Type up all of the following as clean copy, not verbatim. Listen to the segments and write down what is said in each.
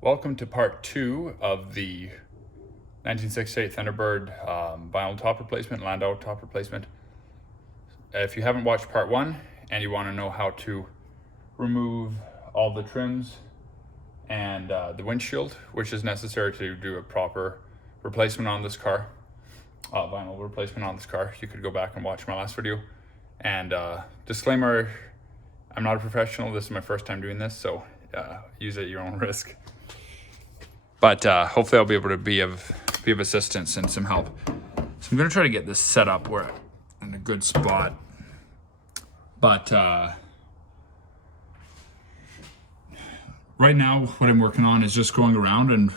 Welcome to part 2 of the 1968 Thunderbird vinyl top replacement, Landau top replacement. If you haven't watched part 1 and you want to know how to remove all the trims and the windshield, which is necessary to do a proper replacement on this car, vinyl replacement on this car, you could go back and watch my last video. And disclaimer, I'm not a professional. This is my first time doing this, so use it at your own risk. But hopefully I'll be able to be of assistance and some help. So I'm gonna try to get this set up where in a good spot. But right now what I'm working on is just going around and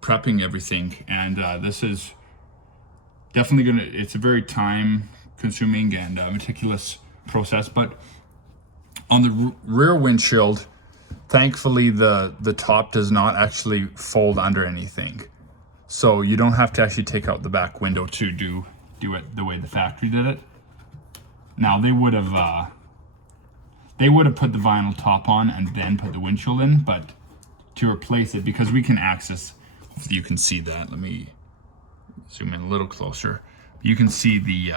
prepping everything. And this is definitely it's a very time consuming and meticulous process. But on the rear windshield, thankfully, the top does not actually fold under anything. So you don't have to actually take out the back window to do it the way the factory did it. Now they would have put the vinyl top on and then put the windshield in, but to replace it, because we can access, if you can see that, let me zoom in a little closer. You can see the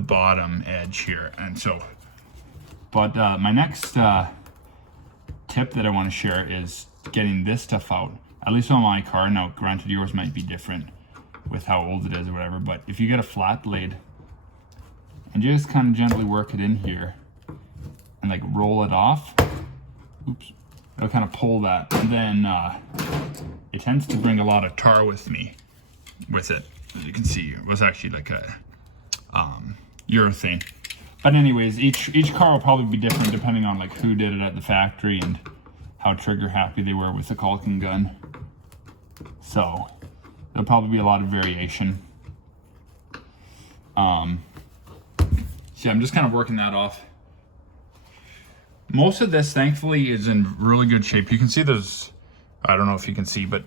bottom edge here. And so, but my next tip that I want to share is getting this stuff out, at least on my car. Now granted, yours might be different with how old it is or whatever, but if you get a flat blade and just kind of gently work it in here and like roll it off, oops, it'll kind of pull that, and then it tends to bring a lot of tar with it. As you can see, it was actually like a urethane. But anyways, each car will probably be different depending on like who did it at the factory and how trigger happy they were with the caulking gun. So there'll probably be a lot of variation. So I'm just kind of working that off. Most of this, thankfully, is in really good shape. You can see there's, I don't know if you can see, but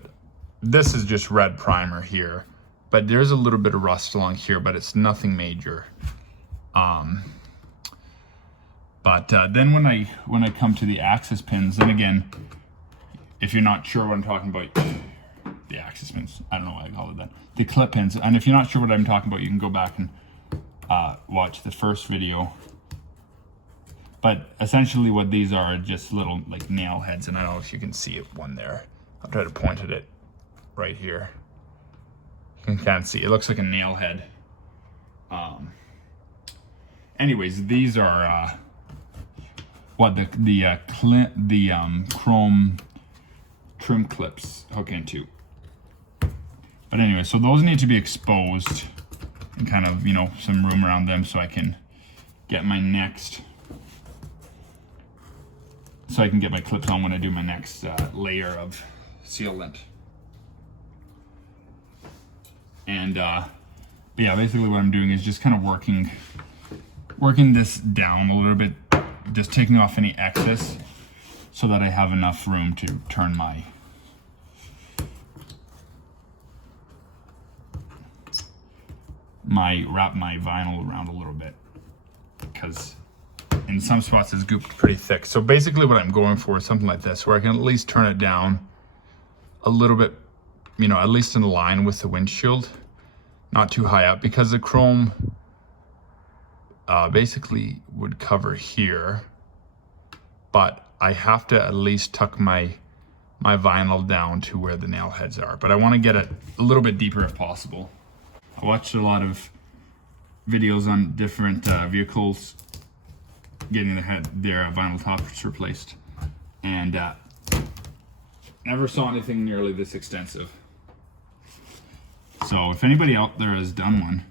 this is just red primer here. But there's a little bit of rust along here, but it's nothing major. But then when I come to the axis pins, then again, if you're not sure what I'm talking about, the axis pins, I don't know why I call it that, the clip pins, and if you're not sure what I'm talking about, you can go back and watch the first video. But essentially what these are just little like nail heads, and I don't know if you can see it, one there. I'll try to point at it right here. You can kind of see, it looks like a nail head. Anyways, these are the chrome trim clips hook into. But anyway, so those need to be exposed and kind of, you know, some room around them so I can get my next, so I can get my clips on when I do my next layer of sealant. And yeah, basically what I'm doing is just kind of working this down a little bit, just taking off any excess so that I have enough room to turn wrap my vinyl around a little bit, because in some spots it's gooped pretty thick. So basically what I'm going for is something like this, where I can at least turn it down a little bit, you know, at least in line with the windshield, not too high up, because the chrome basically would cover here, but I have to at least tuck my vinyl down to where the nail heads are. But I want to get it a little bit deeper if possible. I watched a lot of videos on different vehicles getting their vinyl tops replaced, and never saw anything nearly this extensive. So if anybody out there has done one,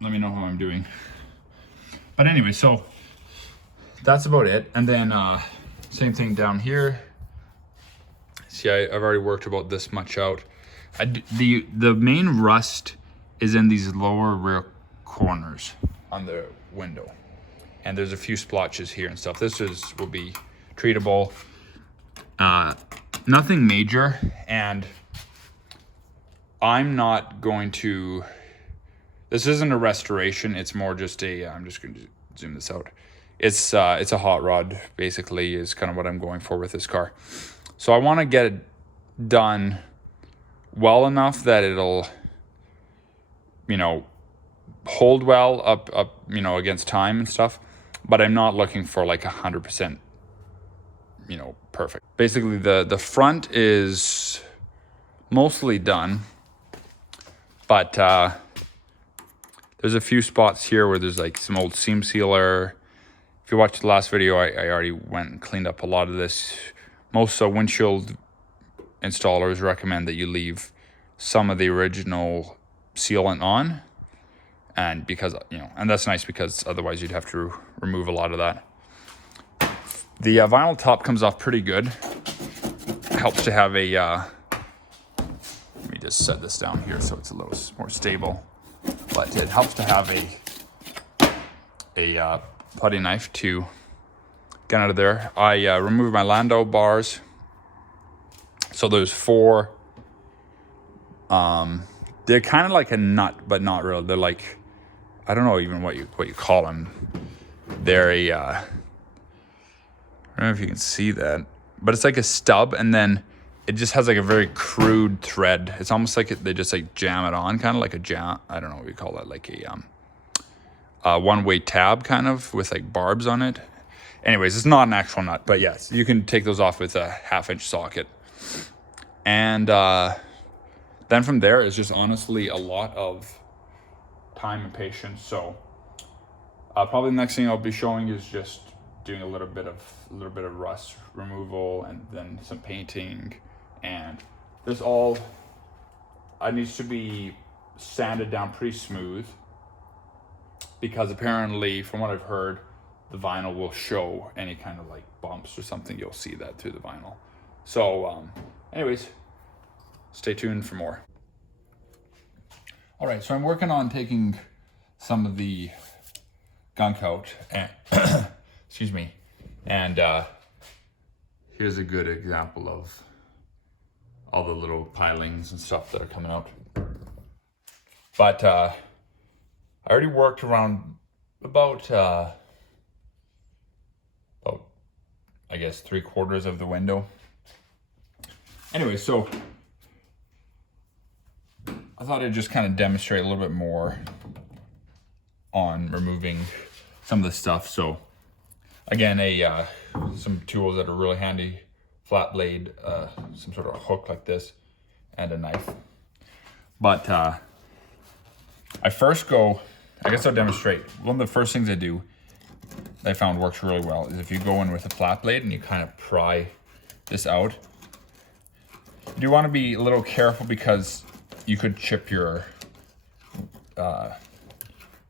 let me know how I'm doing. But anyway, so that's about it. And then same thing down here. See, I've already worked about this much out. The main rust is in these lower rear corners on the window, and there's a few splotches here and stuff. This will be treatable, nothing major, and I'm not going to, this isn't a restoration, it's more just a, I'm just going to zoom this out. it's a hot rod, basically, is kind of what I'm going for with this car. So I want to get it done well enough that it'll, you know, hold well up, you know, against time and stuff. But I'm not looking for like 100%, you know, perfect. Basically, the front is mostly done, but there's a few spots here where there's like some old seam sealer. If you watched the last video, I already went and cleaned up a lot of this. Most windshield installers recommend that you leave some of the original sealant on, and because, you know, and that's nice because otherwise you'd have to remove a lot of that. The vinyl top comes off pretty good. It helps to have a let me just set this down here so it's a little more stable. But it helps to have a putty knife to get out of there. I removed my Landau bars. So there's 4. They're kind of like a nut, but not really. They're like, I don't know even what you call them. They're a I don't know if you can see that, but it's like a stub, and then it just has like a very crude thread. It's almost like they just like jam it on, kind of like a jam. I don't know what you call that, like a one-way tab kind of with like barbs on it. Anyways, it's not an actual nut, but yes, you can take those off with a 1/2-inch socket. And then from there is just honestly a lot of time and patience. So probably the next thing I'll be showing is just doing a little bit of rust removal, and then some painting. And this all needs to be sanded down pretty smooth, because apparently, from what I've heard, the vinyl will show any kind of like bumps or something. You'll see that through the vinyl. So anyways, stay tuned for more. All right, so I'm working on taking some of the gunk out, and excuse me, and here's a good example of all the little pilings and stuff that are coming out. But I already worked around about I guess 3/4 of the window. Anyway, so I thought I'd just kind of demonstrate a little bit more on removing some of the stuff. So again, some tools that are really handy: flat blade, some sort of hook like this, and a knife. But I first go, I guess I'll demonstrate. One of the first things I do that I found works really well is if you go in with a flat blade and you kind of pry this out. You do want to be a little careful because you could chip your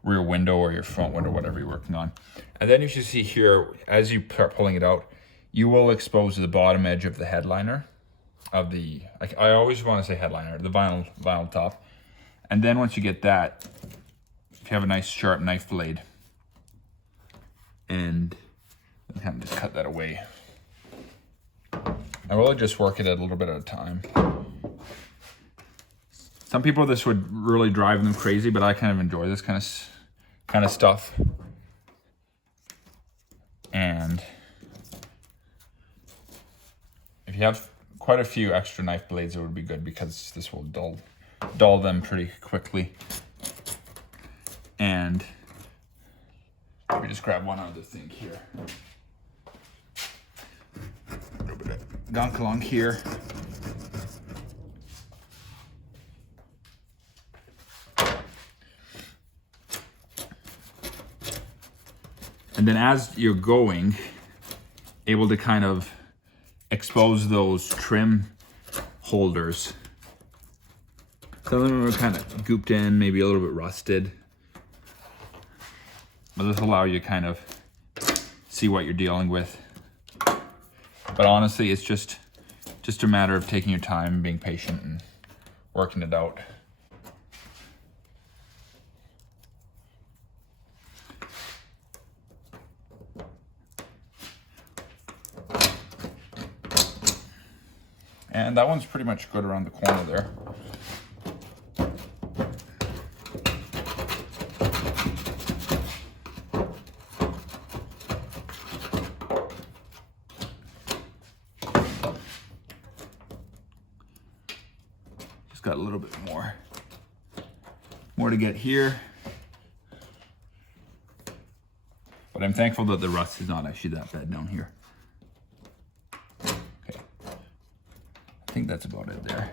rear window or your front window, whatever you're working on. And then you should see here, as you start pulling it out, you will expose the bottom edge of the headliner of the, I always want to say headliner, the vinyl top. And then once you get that, if you have a nice sharp knife blade, and kind of just cut that away. I will just work it a little bit at a time. Some people, this would really drive them crazy, but I kind of enjoy this kind of stuff. And if you have quite a few extra knife blades, it would be good, because this will dull them pretty quickly. And let me just grab one other thing here. A little bit of gunk along here. And then as you're going, able to kind of expose those trim holders. Some of them are kind of gooped in, maybe a little bit rusted. But this will allow you to kind of see what you're dealing with. But honestly, it's just a matter of taking your time, being patient, and working it out. And that one's pretty much good around the corner there. got a little bit more to get here. But I'm thankful that the rust is not actually that bad down here. Okay. I think that's about it there.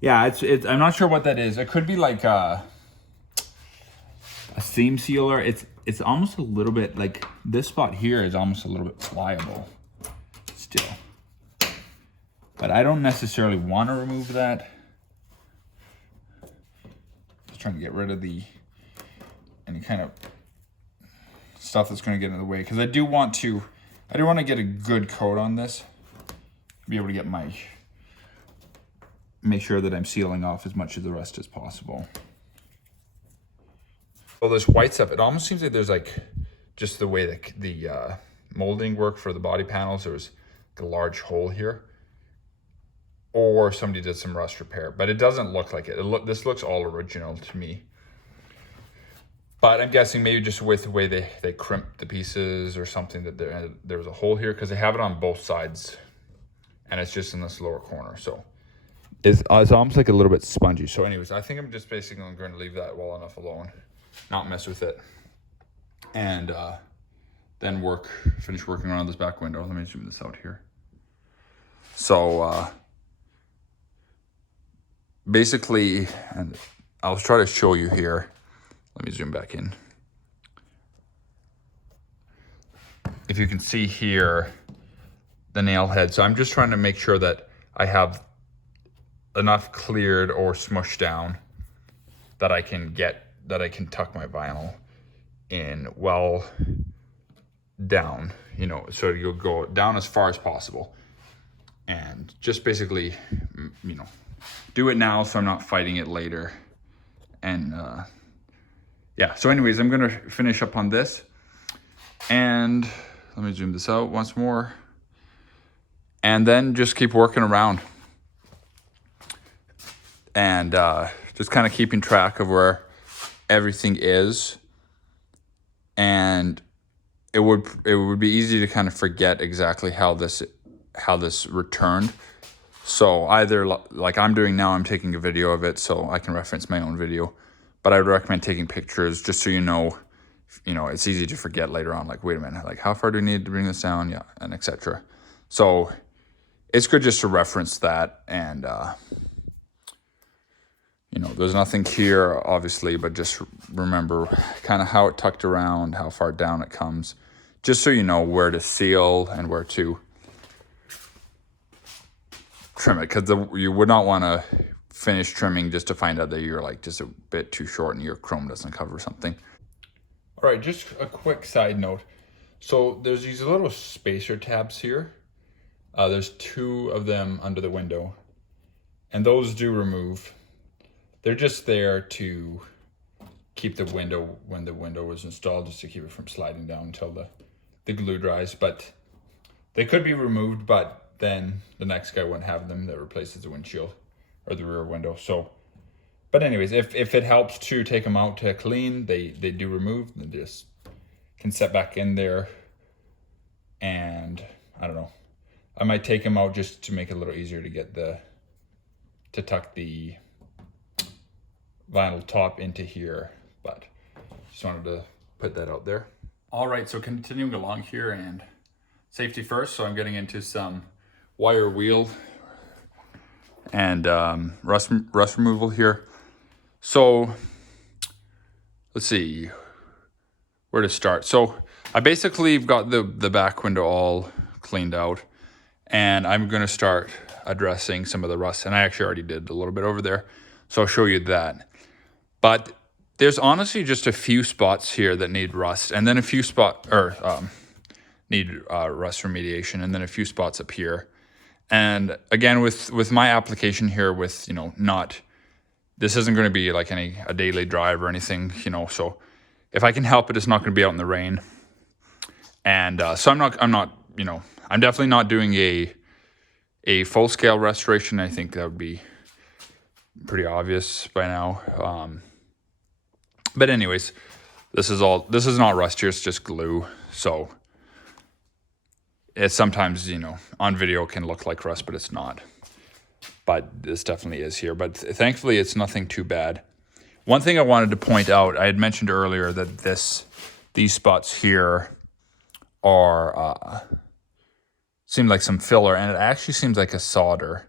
Yeah, it's I'm not sure what that is. It could be like a seam sealer. It's almost a little bit like this spot here is almost a little bit pliable still. But I don't necessarily want to remove that. Just trying to get rid of any kind of stuff that's going to get in the way, because I do want to get a good coat on this, be able to get make sure that I'm sealing off as much of the rust as possible. Well, this white stuff, it almost seems like there's like just the way the molding worked for the body panels. There was a large hole here, or somebody did some rust repair, but it doesn't look like it. This looks all original to me. But I'm guessing maybe just with the way they crimped the pieces or something, that there was a hole here, because they have it on both sides and it's just in this lower corner. So it's almost like a little bit spongy. So anyways, I think I'm just basically going to leave that well enough alone, not mess with it, and then finish working on this back window. Let me zoom this out here. So basically, and I'll try to show you here. Let me zoom back in. If you can see here, the nail head. So I'm just trying to make sure that I have enough cleared or smushed down that I can tuck my vinyl in well down, you know, so you'll go down as far as possible, and just basically, you know, do it now so I'm not fighting it later. And yeah, so anyways, I'm gonna finish up on this, and let me zoom this out once more, and then just keep working around, and just kind of keeping track of where everything is. And it would be easy to kind of forget exactly how this returned. So either like I'm doing now, I'm taking a video of it so I can reference my own video, but I would recommend taking pictures just so you know, it's easy to forget later on, like, wait a minute, like how far do we need to bring this down? Yeah, and etc. So it's good just to reference that. And there's nothing here obviously, but just remember kind of how it tucked around, how far down it comes, just so you know where to seal and where to trim it, because you would not want to finish trimming just to find out that you're like just a bit too short and your chrome doesn't cover something. All right, just a quick side note. So there's these little spacer tabs here. There's 2 of them under the window, and those do remove. They're just there to keep the window, when the window was installed, just to keep it from sliding down until the glue dries. But they could be removed, but then the next guy wouldn't have them. That replaces the windshield or the rear window. So, but anyways, if it helps to take them out to clean, they do remove. They just can set back in there. And I don't know, I might take them out just to make it a little easier to get to tuck the vinyl top into here, but just wanted to put that out there. All right, so continuing along here, and safety first. So I'm getting into some wire wheel and rust removal here. So let's see where to start. So I basically got the back window all cleaned out, and I'm going to start addressing some of the rust, and I actually already did a little bit over there, so I'll show you that. But there's honestly just a few spots here that need rust, and then a few need rust remediation, and then a few spots up here. And again, with my application here, with this isn't going to be like a daily drive or anything, so if I can help it, it's not going to be out in the rain. And so I'm definitely not doing a full scale restoration. I think that would be pretty obvious by now. But anyways, this is not rust here, it's just glue. So it sometimes, you know, on video can look like rust, but it's not. But this definitely is here. But thankfully, it's nothing too bad. One thing I wanted to point out, I had mentioned earlier that these spots here are seem like some filler, and it actually seems like a solder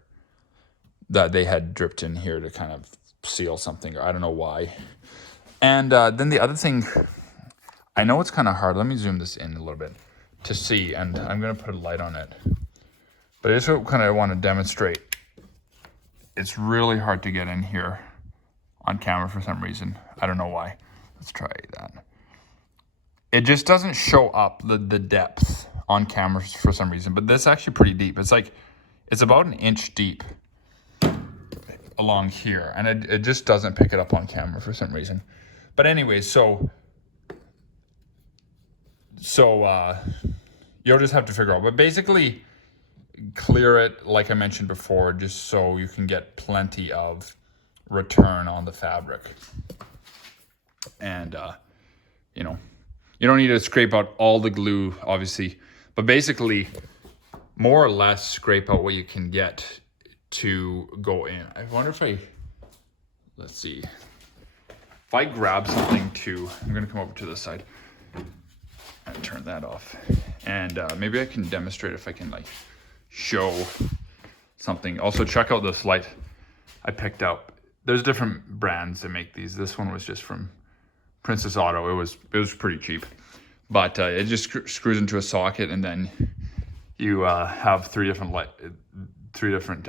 that they had dripped in here to kind of seal something. I don't know why. And then the other thing, I know it's kind of hard. Let me zoom this in a little bit to see, and I'm going to put a light on it. But I just kind of want to demonstrate. It's really hard to get in here on camera for some reason. I don't know why. Let's try that. It just doesn't show up the depth on cameras for some reason, but this is actually pretty deep. It's about an inch deep along here, and it just doesn't pick it up on camera for some reason. But anyways, so you'll just have to figure out. But basically, clear it like I mentioned before, just so you can get plenty of return on the fabric. And you know, you don't need to scrape out all the glue, obviously, but basically, more or less scrape out what you can get to go in. I wonder if let's see. If I grab something I'm gonna come over to this side and turn that off. And maybe I can demonstrate if I can like show something. Also, check out this light I picked up. There's different brands that make these. This one was just from Princess Auto. It was pretty cheap, but it just screws into a socket, and then you have three different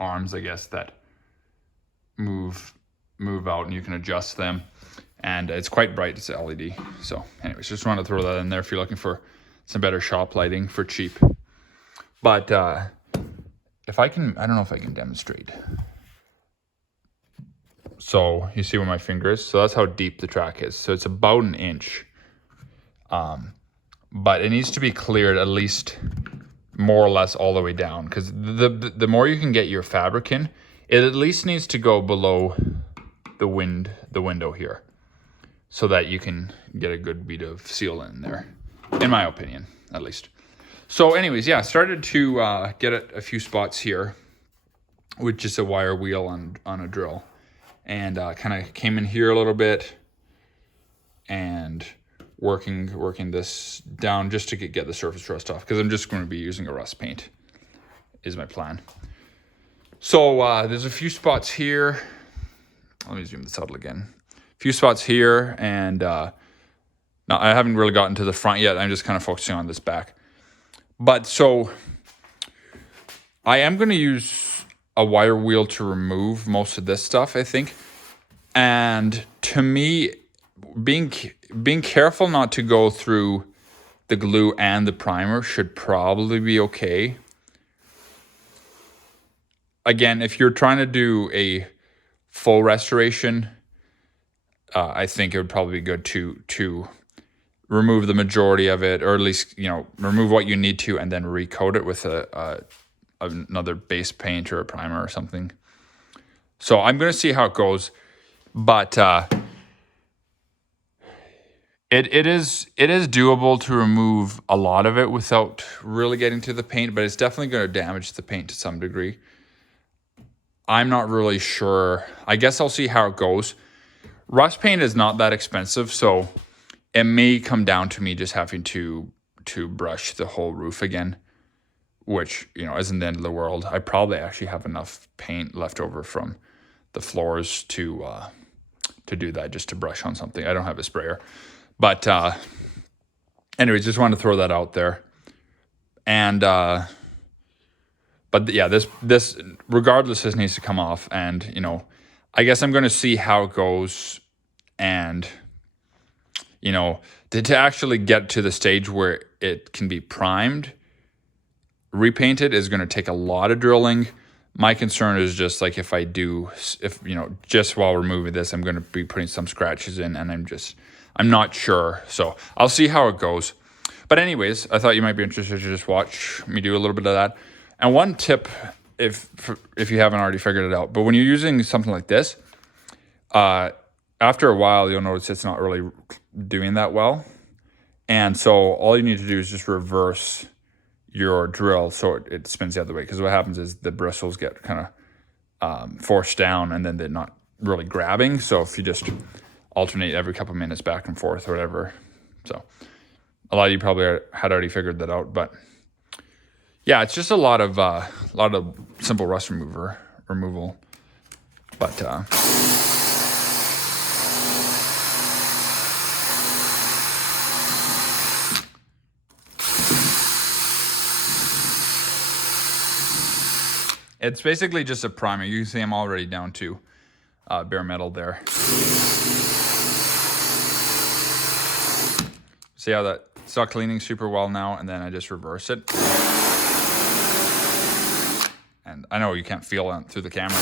arms, I guess, that move out, and you can adjust them. And it's quite bright. It's LED. So, anyways, just want to throw that in there if you're looking for some better shop lighting for cheap. But if I can, I don't know if I can demonstrate. So you see where my finger is? So that's how deep the track is. So it's about an inch. But it needs to be cleared at least more or less all the way down, because the more you can get your fabric in, it at least needs to go below the window here, so that you can get a good bead of seal in there, in my opinion, at least. So anyways, yeah, started to get a few spots here with just a wire wheel on a drill. And kind of came in here a little bit and working this down just to get the surface rust off, because I'm just going to be using a rust paint is my plan. So there's a few spots here. Let me zoom this out again. A few spots here, and now I haven't really gotten to the front yet. I'm just kind of focusing on this back. But so I am going to use a wire wheel to remove most of this stuff, I think. And to me, being careful not to go through the glue and the primer should probably be okay. Again, if you're trying to do a full restoration, I think it would probably be good to remove the majority of it, or at least, you know, remove what you need to, and then recoat it with another base paint or a primer or something. So I'm going to see how it goes, but it is doable to remove a lot of it without really getting to the paint, but it's definitely going to damage the paint to some degree. I'm not really sure. I guess I'll see how it goes. Rust paint is not that expensive, so it may come down to me just having to brush the whole roof again, which, you know, isn't the end of the world. I probably actually have enough paint left over from the floors to do that, just to brush on something. I don't have a sprayer. But anyways, just wanted to throw that out there. And but yeah, this regardless, this needs to come off. And, you know, I guess I'm going to see how it goes. And, you know, to actually get to the stage where it can be primed, repainted is going to take a lot of drilling. My concern is just like if you know, just while removing this, I'm going to be putting some scratches in, and I'm not sure. So I'll see how it goes. But anyways, I thought you might be interested to just watch me do a little bit of that. And one tip, if you haven't already figured it out, but when you're using something like this, after a while, you'll notice it's not really doing that well. And so all you need to do is just reverse your drill so it spins the other way. Because what happens is the bristles get kind of forced down and then they're not really grabbing. So if you just alternate every couple minutes back and forth or whatever. So a lot of you probably had already figured that out, but yeah, it's just a lot of simple rust removal. But it's basically just a primer. You can see I'm already down to bare metal there. See how it's not cleaning super well now, and then I just reverse it. And I know you can't feel it through the camera,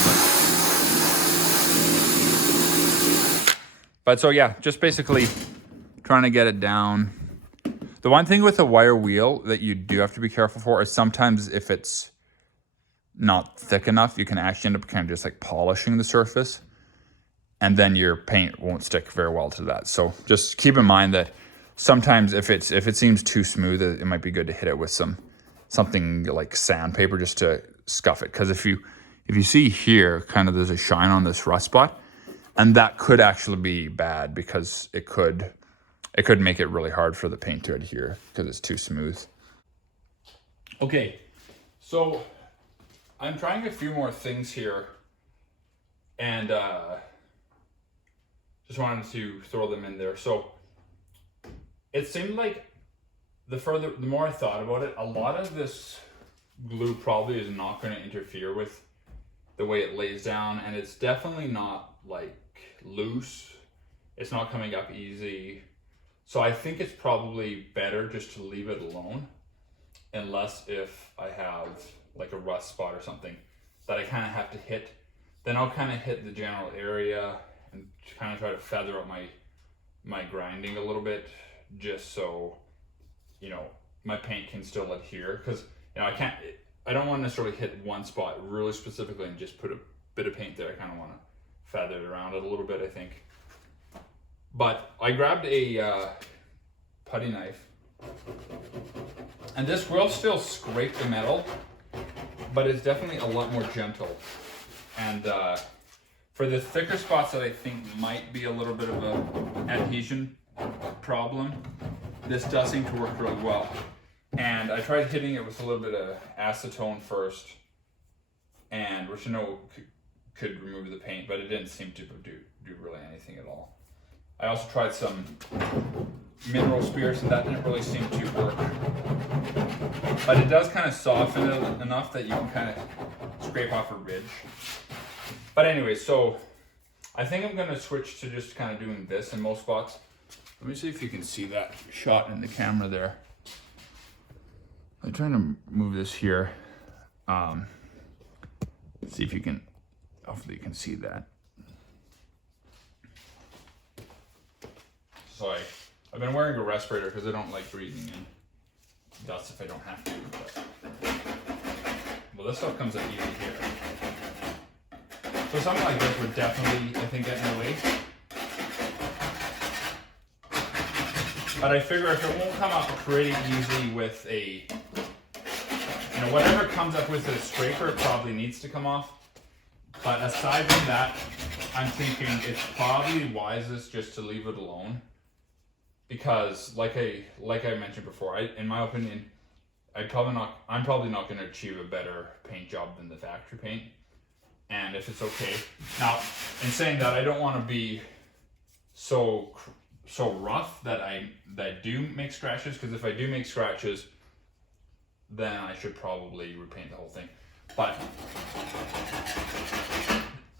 but so yeah, just basically trying to get it down. The one thing with a wire wheel that you do have to be careful for is sometimes if it's not thick enough, you can actually end up kind of just like polishing the surface, and then your paint won't stick very well to that. So just keep in mind that sometimes if it seems too smooth, it might be good to hit it with something like sandpaper just to scuff it. Because if you see here, kind of there's a shine on this rust spot, and that could actually be bad because it could make it really hard for the paint to adhere because it's too smooth. Okay, so I'm trying a few more things here, and just wanted to throw them in there. So it seemed like the more I thought about it, a lot of this glue probably is not going to interfere with the way it lays down, and it's definitely not like loose. It's not coming up easy. So I think it's probably better just to leave it alone, unless if I have like a rust spot or something that I kind of have to hit. Then I'll kind of hit the general area and kind of try to feather out my grinding a little bit, just so, you know, my paint can still adhere. Because, you know, I don't want to necessarily hit one spot really specifically and just put a bit of paint there. I kind of want to feather it around it a little bit, I think. But I grabbed a putty knife, and this will still scrape the metal, but it's definitely a lot more gentle. And for the thicker spots that I think might be a little bit of a adhesion problem, this does seem to work really well. And I tried hitting it with a little bit of acetone first, and which I know could remove the paint, but it didn't seem to do really anything at all. I also tried some mineral spirits, and that didn't really seem to work. But it does kind of soften it enough that you can kind of scrape off a ridge. But anyway, so I think I'm going to switch to just kind of doing this in most spots. Let me see if you can see that shot in the camera there. I'm trying to move this here. See if you can, hopefully you can see that. So I've been wearing a respirator because I don't like breathing in dust if I don't have to. But, well, this stuff comes up easy here. So something like this would definitely, I think, get in the way. But I figure if it won't come up pretty easy with a, you know, whatever comes up with a scraper, it probably needs to come off. But aside from that, I'm thinking it's probably wisest just to leave it alone. Because like I mentioned before, in my opinion, I'm probably not going to achieve a better paint job than the factory paint. And if it's okay. Now, in saying that, I don't want to be so rough that I do make scratches, because if I do make scratches, then I should probably repaint the whole thing. But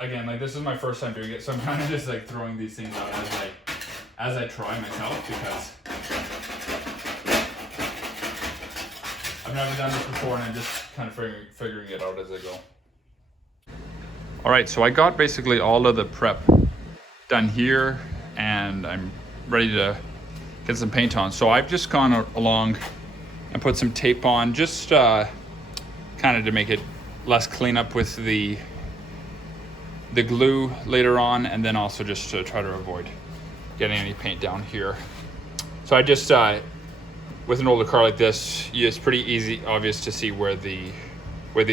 again, like, this is my first time doing it, so I'm kind of just like throwing these things out as I try myself, because I've never done this before, and I'm just kind of figuring it out as I go. All right, so I got basically all of the prep done here, and I'm ready to get some paint on. So I've just gone along and put some tape on, just kind of to make it less cleanup with the glue later on, and then also just to try to avoid getting any paint down here. So I just with an older car like this, it's pretty easy, obvious to see where the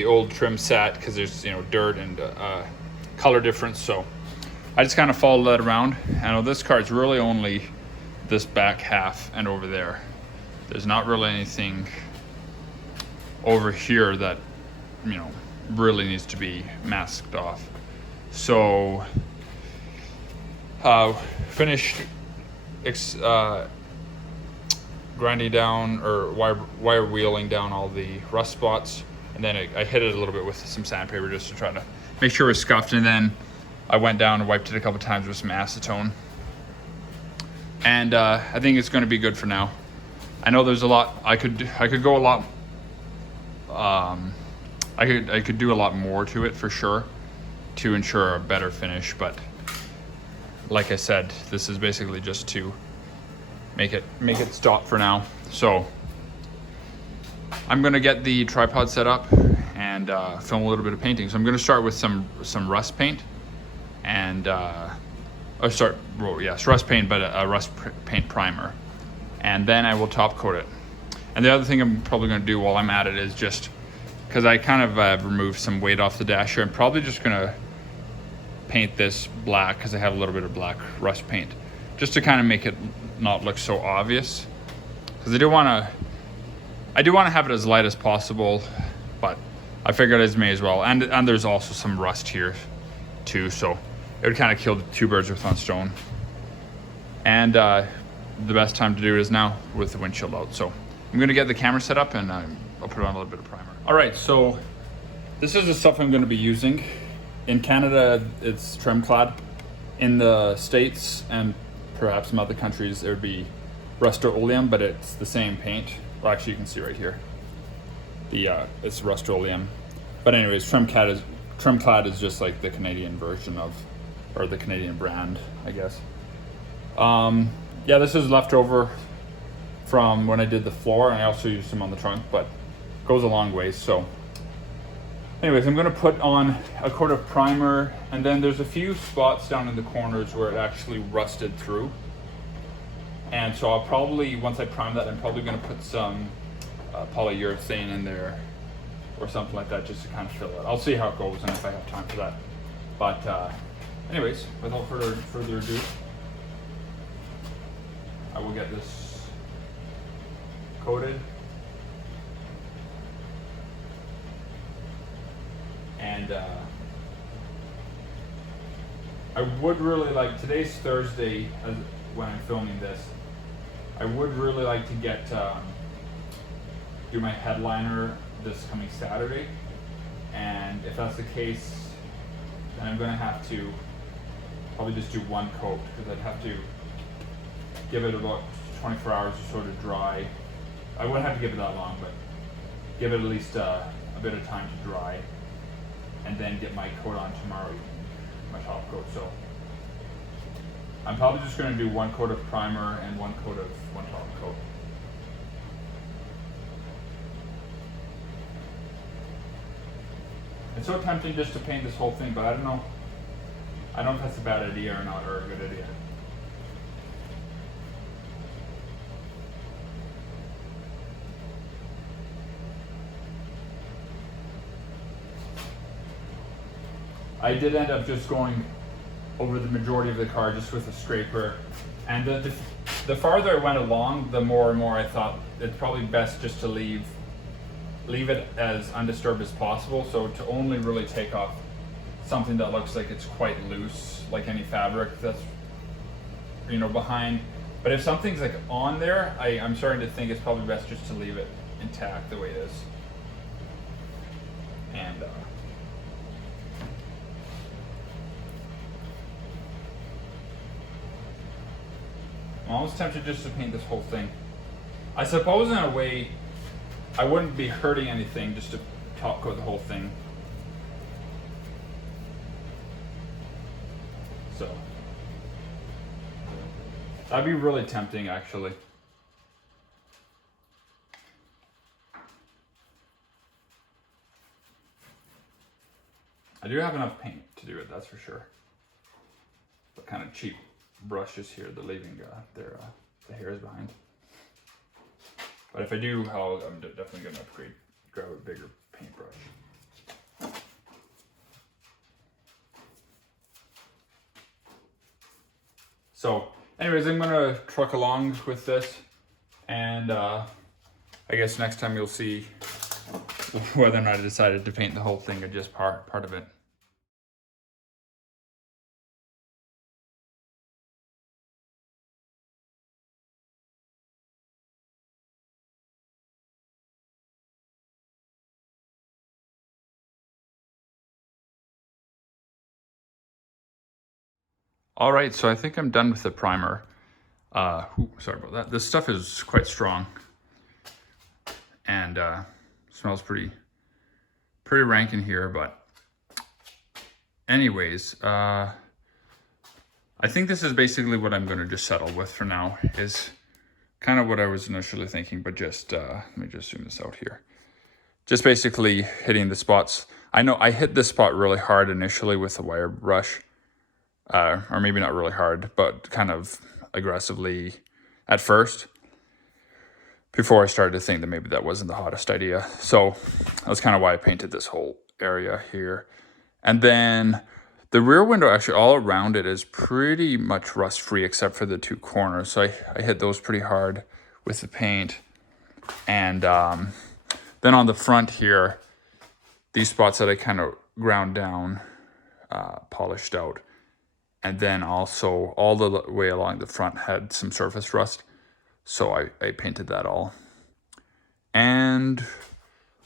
old trim sat, because there's, you know, dirt and color difference. So I just kind of followed that around. And this car is really only this back half and over there. There's not really anything over here that, you know, really needs to be masked off. So finished grinding down or wire wheeling down all the rust spots, and then I hit it a little bit with some sandpaper just to try to make sure it was scuffed, and then I went down and wiped it a couple times with some acetone, and I think it's going to be good for now. I know there's a lot I could go a lot I could do a lot more to it for sure to ensure a better finish, but like I said, this is basically just to make it stop for now. So I'm gonna get the tripod set up and film a little bit of painting. So I'm gonna start with some rust paint and rust paint, but a rust paint primer, and then I will top coat it. And the other thing I'm probably gonna do while I'm at it is, just because I kind of removed some weight off the dash here, I'm probably just gonna paint this black, because I have a little bit of black rust paint, just to kind of make it not look so obvious, because I do want to have it as light as possible, but I figured I may as well. And there's also some rust here too, so it would kind of kill the two birds with one stone. And the best time to do it is now with the windshield out. So I'm gonna get the camera set up and I'll put on a little bit of primer. All right, so this is the stuff I'm gonna be using. In Canada, it's trim clad. In the States and perhaps some other countries, it would be Rust-Oleum, but it's the same paint. Well, actually, you can see right here. It's Rust-Oleum. But anyways, trim clad is just like the Canadian version of, or the Canadian brand, I guess. Yeah, this is leftover from when I did the floor, and I also used some on the trunk, but it goes a long ways. So anyways, I'm gonna put on a coat of primer, and then there's a few spots down in the corners where it actually rusted through. And so I'll probably, once I prime that, I'm probably gonna put some polyurethane in there or something like that, just to kind of fill it. I'll see how it goes and if I have time for that. But anyways, without further ado, I will get this coated. And I would really like, today's Thursday when I'm filming this, I would really like to get do my headliner this coming Saturday. And if that's the case, then I'm gonna have to probably just do one coat, because I'd have to give it about 24 hours or so to dry. I wouldn't have to give it that long, but give it at least a bit of time to dry, and then get my coat on tomorrow evening, my top coat. So I'm probably just going to do one coat of primer and one top coat. It's so tempting just to paint this whole thing, but I don't know if that's a bad idea or not, or a good idea. I did end up just going over the majority of the car just with a scraper, and the farther I went along, the more and more I thought it's probably best just to leave it as undisturbed as possible. So to only really take off something that looks like it's quite loose, like any fabric that's, you know, behind. But if something's like on there, I'm starting to think it's probably best just to leave it intact the way it is. And I'm almost tempted just to paint this whole thing. I suppose in a way, I wouldn't be hurting anything just to top coat the whole thing. So that'd be really tempting, actually. I do have enough paint to do it, that's for sure. But kind of cheap brushes here, they're leaving the hairs behind. But if I do, I'm definitely gonna upgrade, grab a bigger paintbrush. So anyways, I'm gonna truck along with this, and I guess next time you'll see whether or not I decided to paint the whole thing or just part of it. All right, so I think I'm done with the primer. Sorry about that. This stuff is quite strong, and smells pretty rank in here. But anyways, I think this is basically what I'm going to just settle with for now. Is kind of what I was initially thinking, but just let me just zoom this out here. Just basically hitting the spots. I know I hit this spot really hard initially with the wire brush, or maybe not really hard, but kind of aggressively at first, before I started to think that maybe that wasn't the hottest idea. So that's kind of why I painted this whole area here. And then the rear window, actually all around it is pretty much rust free except for the two corners. So I hit those pretty hard with the paint. And then on the front here, these spots that I kind of ground down, polished out. And then also all the way along the front had some surface rust. So I painted that all. And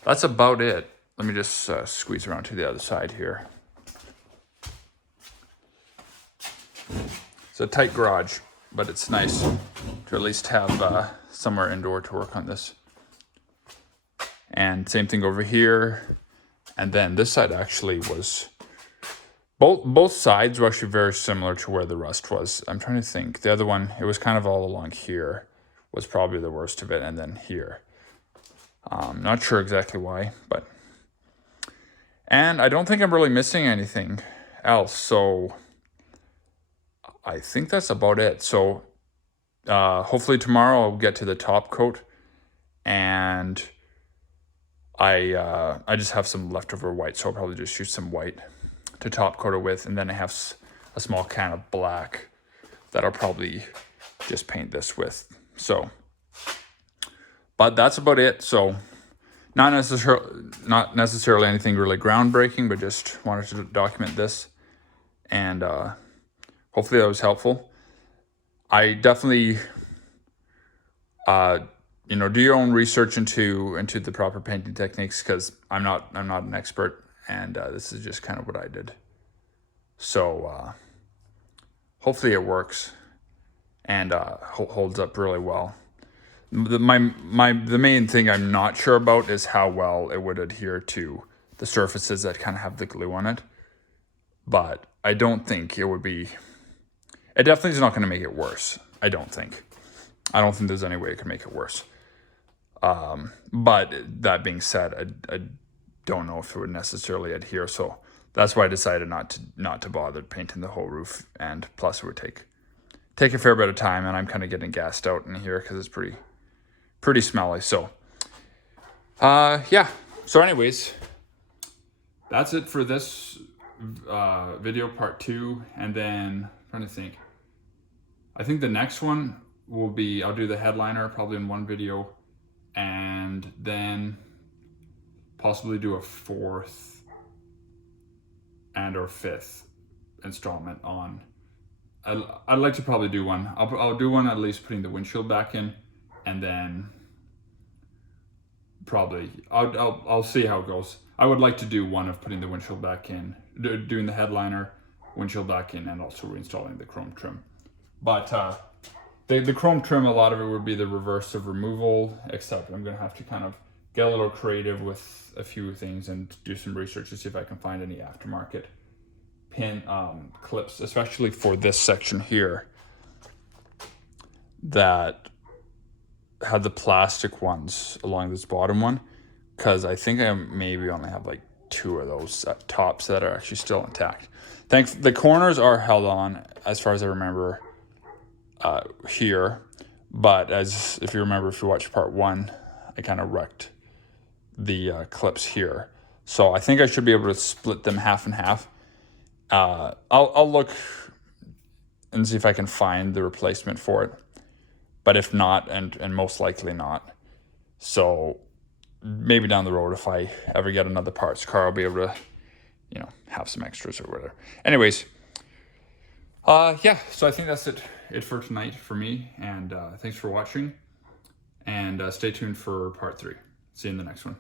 that's about it. Let me just squeeze around to the other side here. It's a tight garage, but it's nice to at least have somewhere indoor to work on this. And same thing over here. And then this side actually was, both sides were actually very similar to where the rust was. I'm trying to think. The other one, it was kind of all along here, was probably the worst of it, and then here. Not sure exactly why, but... And I don't think I'm really missing anything else, so I think that's about it. So hopefully tomorrow I'll get to the top coat, and I just have some leftover white, so I'll probably just shoot some white to top coat it with, and then I have a small can of black that I'll probably just paint this with. So, but that's about it. So not necessarily anything really groundbreaking, but just wanted to document this, and hopefully that was helpful. I definitely do your own research into the proper painting techniques, because I'm not an expert, and this is just kind of what I did. So hopefully it works and holds up really well. The main thing I'm not sure about is how well it would adhere to the surfaces that kind of have the glue on it. But I don't think it would be. It definitely is not going to make it worse. I don't think there's any way it could make it worse. But that being said, I don't know if it would necessarily adhere. So that's why I decided not to bother painting the whole roof. And plus, it would take a fair bit of time, and I'm kind of getting gassed out in here because it's pretty smelly. So yeah. So anyways, that's it for this video, part 2. And then I'm trying to think. I think the next one will be, I'll do the headliner probably in one video, and then possibly do a 4th and or 5th installment on. I'd like to probably do one. I'll do one at least putting the windshield back in, and then probably I'll see how it goes. I would like to do one of putting the windshield back in, doing the headliner, windshield back in, and also reinstalling the chrome trim. But the chrome trim, a lot of it would be the reverse of removal, except I'm gonna have to kind of get a little creative with a few things and do some research to see if I can find any aftermarket pin clips, especially for this section here that had the plastic ones along this bottom one, because I think I maybe only have like 2 of those tops that are actually still intact. The corners are held on as far as I remember here, but if you remember, if you watched part 1, I kind of wrecked the clips here. So I think I should be able to split them half and half. I'll look and see if I can find the replacement for it. But if not, and most likely not. So maybe down the road, if I ever get another parts car, I'll be able to, you know, have some extras or whatever. Anyways, yeah, so I think that's it for tonight for me. And thanks for watching. And stay tuned for part 3. See you in the next one.